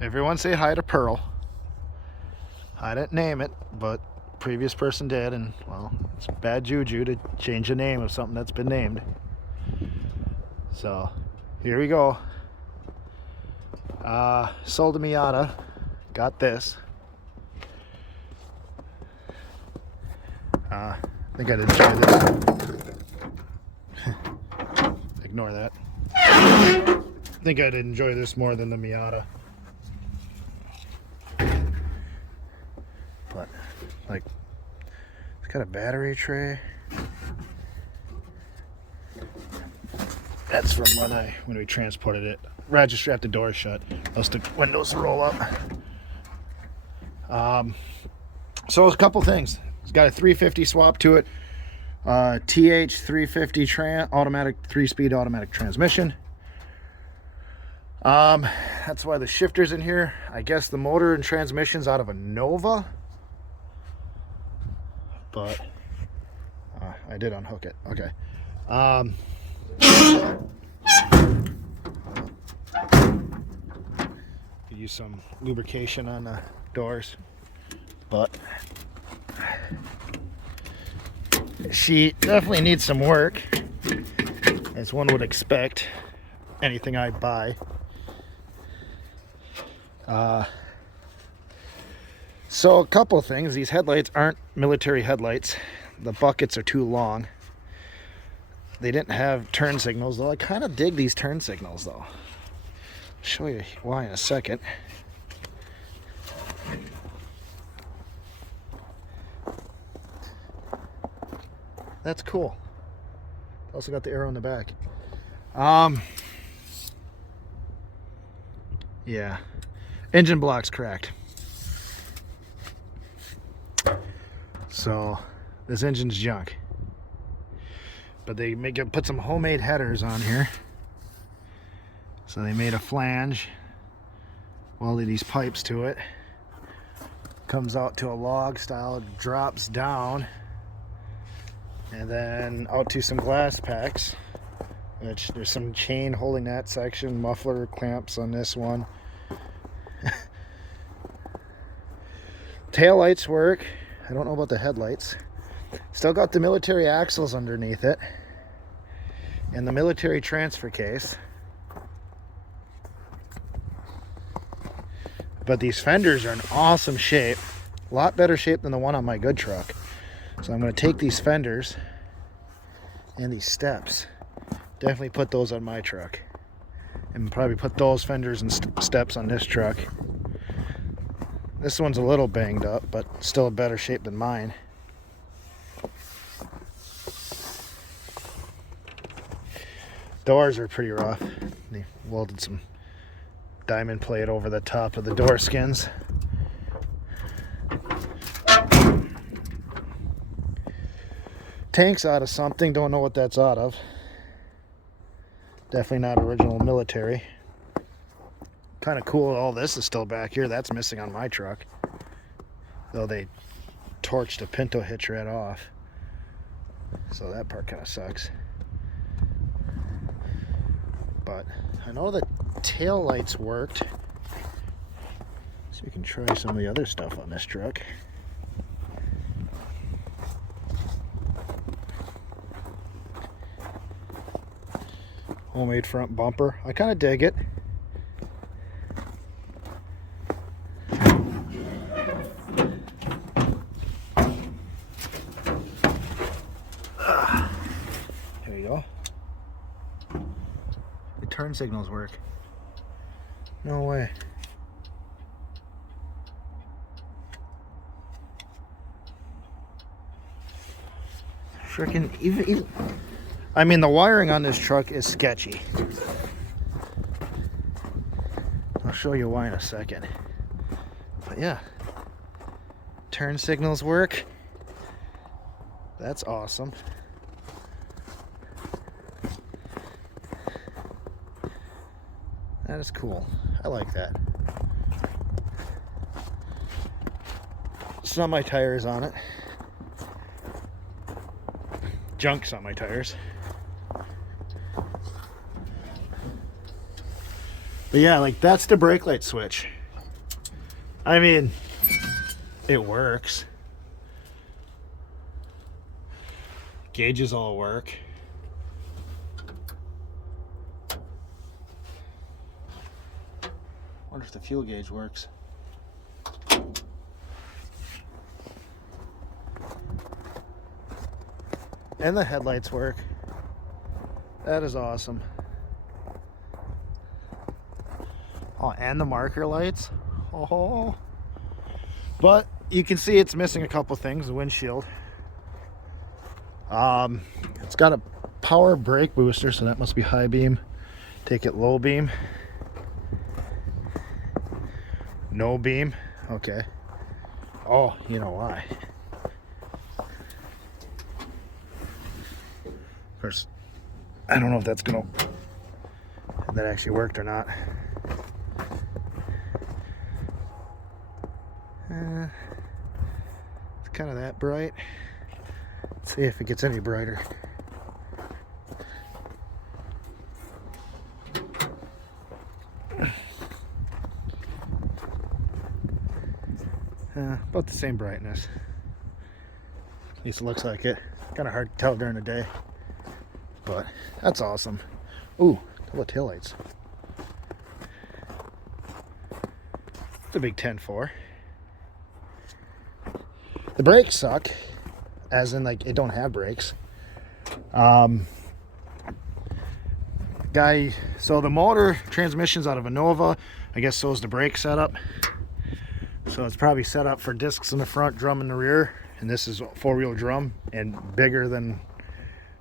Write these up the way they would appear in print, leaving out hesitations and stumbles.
Everyone say hi to Pearl. I didn't name it, but previous person did, and well, it's bad juju to change the name of something that's been named. So here we go. Sold a Miata. Got this. I think I'd enjoy this. Ignore that. I think I'd enjoy this more than the Miata. But, like, it's got a battery tray. That's from when we transported it. I just strapped the door shut. Else the windows roll up. So a couple things. It's got a 350 swap to it. TH 350 automatic 3-speed automatic transmission. That's why the shifter's in here. I guess the motor and transmission's out of a Nova. But I did unhook it. Okay. Use some lubrication on the doors, but she definitely needs some work, as one would expect anything I buy. So a couple of things. These headlights aren't military headlights. The buckets are too long. They didn't have turn signals, though. I kind of dig these turn signals, though. I'll show you why in a second. That's cool. Also got the arrow in the back. Yeah. Engine block's cracked. So this engine's junk. But they put some homemade headers on here. So they made a flange, welded these pipes to it. Comes out to a log style, drops down, and then out to some glass packs, which there's some chain holding that section, muffler clamps on this one. Tail lights work. I don't know about the headlights. Still got the military axles underneath it and the military transfer case. But these fenders are in awesome shape. A lot better shape than the one on my good truck. So I'm going to take these fenders and these steps. Definitely put those on my truck. And probably put those fenders and steps on this truck. This one's a little banged up, but still a better shape than mine. Doors are pretty rough. They welded some diamond plate over the top of the door skins. Tank's out of something, don't know what that's out of. Definitely not original military. Kind of cool all this is still back here. That's missing on my truck. Though they torched a Pinto hitch right off. So that part kind of sucks. But I know the tail lights worked. So we can try some of the other stuff on this truck. Homemade front bumper. I kind of dig it. There you go. The turn signals work. No way. Freaking even I mean, the wiring on this truck is sketchy. I'll show you why in a second. But yeah, turn signals work. That's awesome. That is cool. I like that. Some of my tires on it. Junks on my tires. But yeah, like that's the brake light switch. I mean, it works. Gauges all work. Wonder if the fuel gauge works. And the headlights work. That is awesome. Oh, and the marker lights. Oh. But you can see it's missing a couple things. The windshield. It's got a power brake booster, so that must be high beam. Take it low beam. No beam. Okay. Oh, you know why. Of course, I don't know if that actually worked or not. It's kind of that bright. Let's see if it gets any brighter. About the same brightness. At least it looks like it. Kind of hard to tell during the day. But that's awesome. Ooh, couple of taillights. It's a big 10-4. The brakes suck, as in like it don't have brakes. So the motor transmission's out of a Nova. I guess so is the brake setup. So it's probably set up for discs in the front, drum in the rear, and this is four-wheel drum and bigger than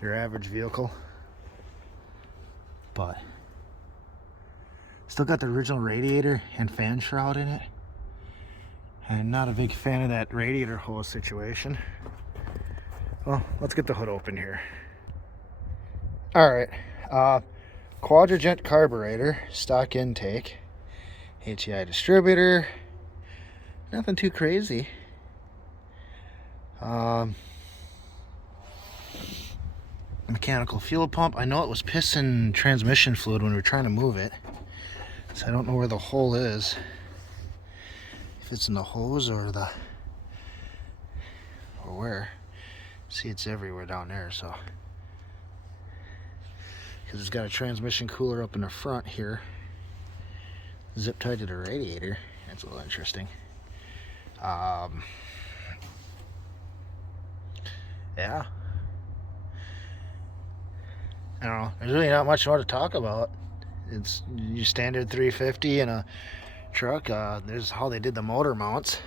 your average vehicle. But still got the original radiator and fan shroud in it. I'm not a big fan of that radiator hose situation. Well, let's get the hood open here. Alright, Quadragent carburetor, stock intake, HEI distributor, nothing too crazy. Mechanical fuel pump. I know it was piston transmission fluid when we were trying to move it, so I don't know where the hole is. If it's in the hose or where. See, it's everywhere down there, so because it's got a transmission cooler up in the front here, zip tied to the radiator. That's a little interesting. Yeah, I don't know, there's really not much more to talk about. It's your standard 350 in a truck. There's how they did the motor mounts.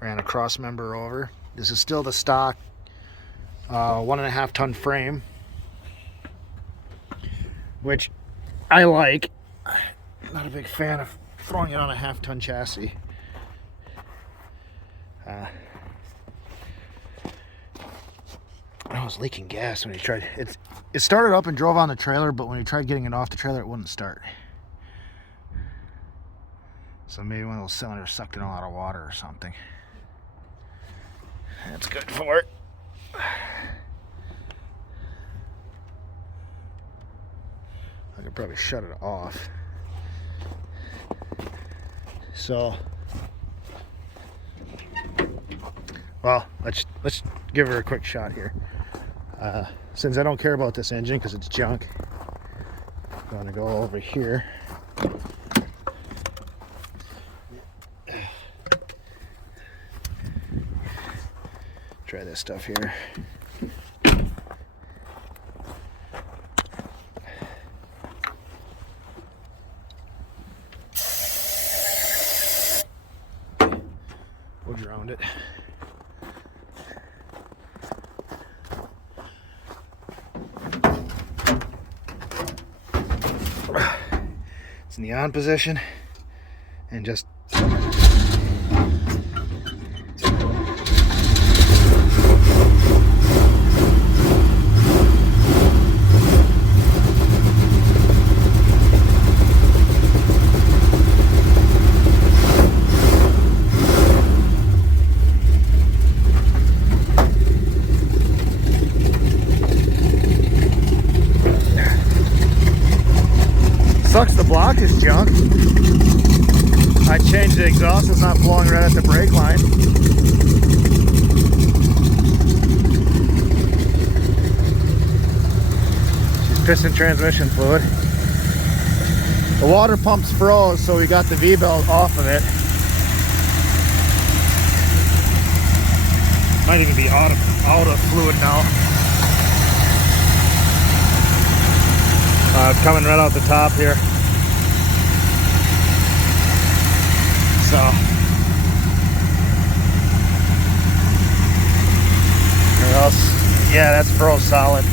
Ran a cross member over. This is still the stock 1.5 ton frame, which I like. Not a big fan of throwing it on a 1/2 ton chassis. I was leaking gas when he tried. It started up and drove on the trailer, but when he tried getting it off the trailer, it wouldn't start. So maybe one of those cylinders sucked in a lot of water or something. That's good for it. I could probably shut it off. So, well, let's give her a quick shot here. Since I don't care about this engine because it's junk, I'm going to go over here. Try this stuff here. We'll drown it. It's in the on position and just sucks. The block is junk. I changed the exhaust is not blowing right at the brake line. She's pissing transmission fluid. The water pump's froze, so we got the V-belt off of it. Might even be out of fluid now. It's coming right out the top here. So, what else? Yeah, that's froze solid.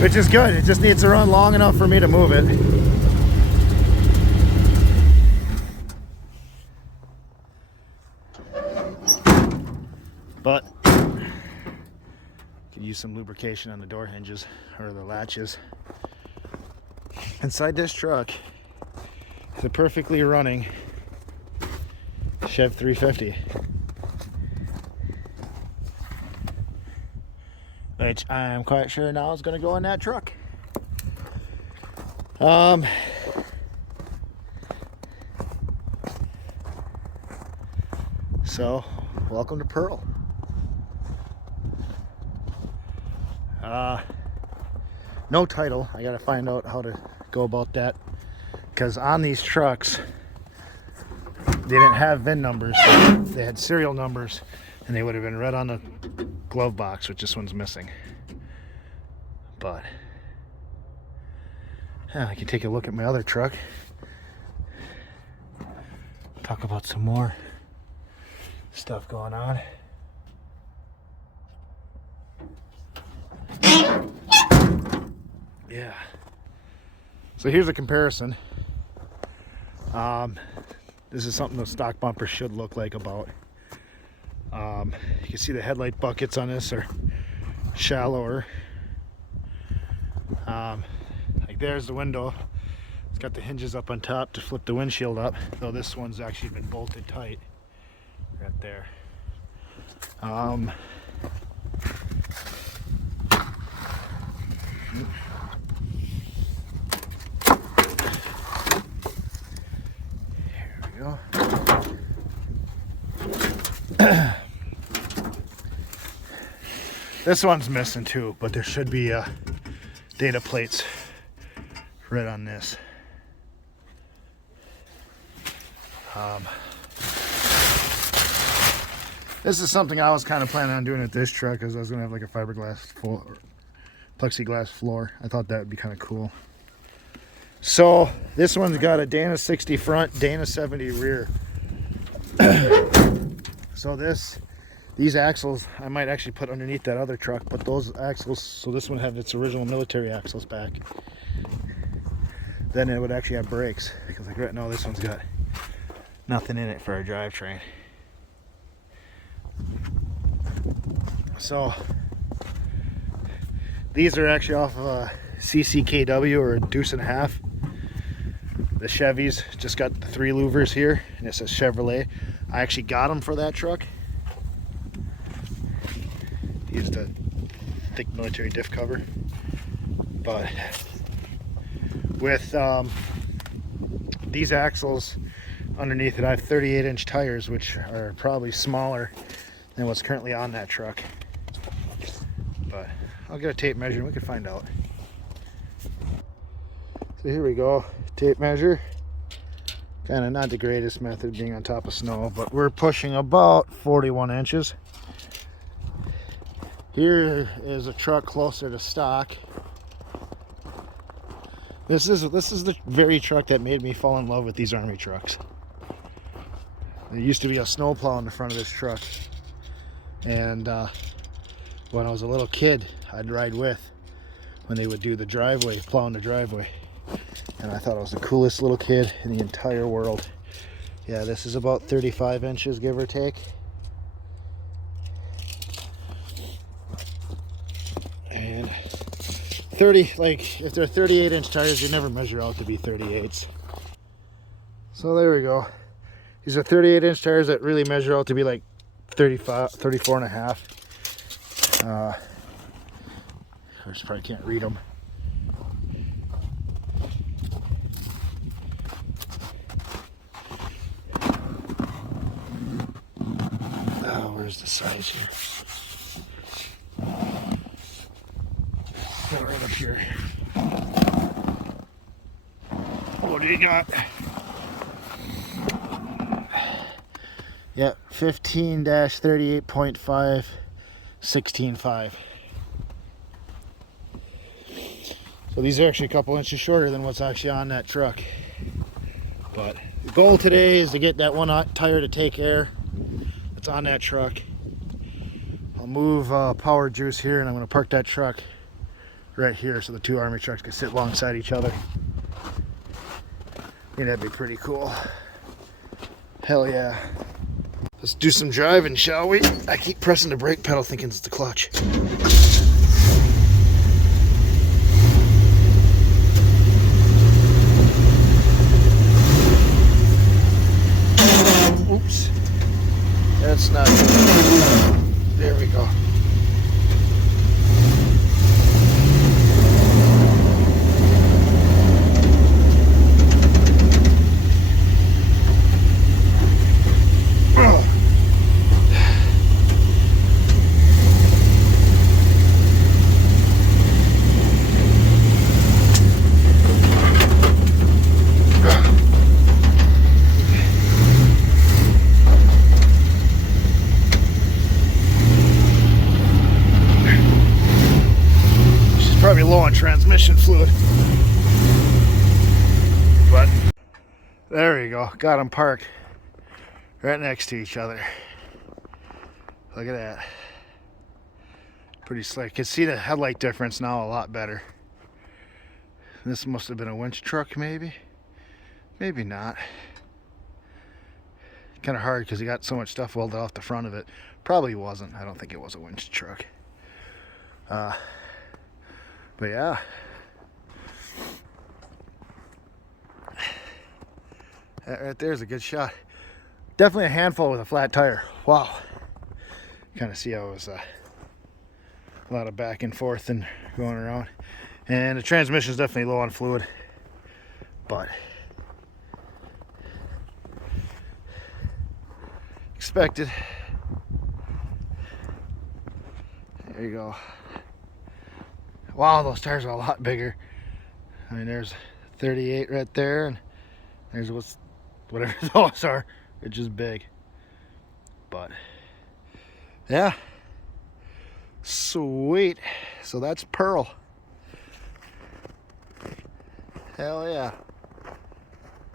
Which is good. It just needs to run long enough for me to move it. But could use some lubrication on the door hinges or the latches. Inside this truck is a perfectly running Chevy 350, which I am quite sure now is going to go in that truck. So welcome to Pearl. No title. I gotta find out how to go about that, because on these trucks they didn't have VIN numbers. They had serial numbers, and they would have been right on the glove box, which this one's missing. But yeah, I can take a look at my other truck, talk about some more stuff going on. Yeah. So here's a comparison. This is something the stock bumper should look like about. You can see the headlight buckets on this are shallower. Like there's the window. It's got the hinges up on top to flip the windshield up, though this one's actually been bolted tight right there. This one's missing too, but there should be data plates right on this. This is something I was kind of planning on doing at this truck, because I was going to have like a fiberglass floor, plexiglass floor. I thought that would be kind of cool. So this one's got a Dana 60 front, Dana 70 rear. So these axles I might actually put underneath that other truck, but those axles, so this one had its original military axles back. Then it would actually have brakes, because like right now this one's got nothing in it for a drivetrain. So these are actually off of a CCKW, or a deuce and a half. The Chevys just got the 3 louvers here, and it says Chevrolet. I actually got them for that truck. Used a thick military diff cover, but with these axles underneath it, I have 38-inch tires, which are probably smaller than what's currently on that truck. But I'll get a tape measure and we can find out. So here we go, tape measure. Kind of not the greatest method, being on top of snow, but we're pushing about 41 inches. Here is a truck closer to stock. This is the very truck that made me fall in love with these Army trucks. There used to be a snowplow in the front of this truck, and when I was a little kid, I'd ride with when they would do the driveway, plowing the driveway, and I thought I was the coolest little kid in the entire world. Yeah, this is about 35 inches, give or take. And 30, like if they're 38-inch tires, they never measure out to be 38s. So there we go. These are 38-inch tires that really measure out to be like 34 and a half. I just probably can't read them. Where's the size here? Go right up here. What do you got? Yep, 15-38.5, 16.5. So these are actually a couple inches shorter than what's actually on that truck. But the goal today is to get that one tire to take air that's on that truck. I'll move power juice here, and I'm going to park that truck right here so the two Army trucks can sit alongside each other. I think that'd be pretty cool. Hell yeah. Let's do some driving, shall we? I keep pressing the brake pedal thinking it's the clutch. Oops. That's not good. There we go. Probably low on transmission fluid, but there you go. Got them parked right next to each other. Look at that. Pretty slick. Can see the headlight difference now a lot better. This must have been a winch truck, maybe not. Kind of hard because he got so much stuff welded off the front of it. Probably wasn't. I don't think it was a winch truck. But yeah, that right there is a good shot. Definitely a handful with a flat tire. Wow. Kind of see how it was a lot of back and forth and going around. And the transmission is definitely low on fluid, but expected. There you go. Wow, those tires are a lot bigger. I mean, there's 38 right there, and there's whatever those are. They're just big. But yeah, sweet. So that's Pearl. Hell yeah.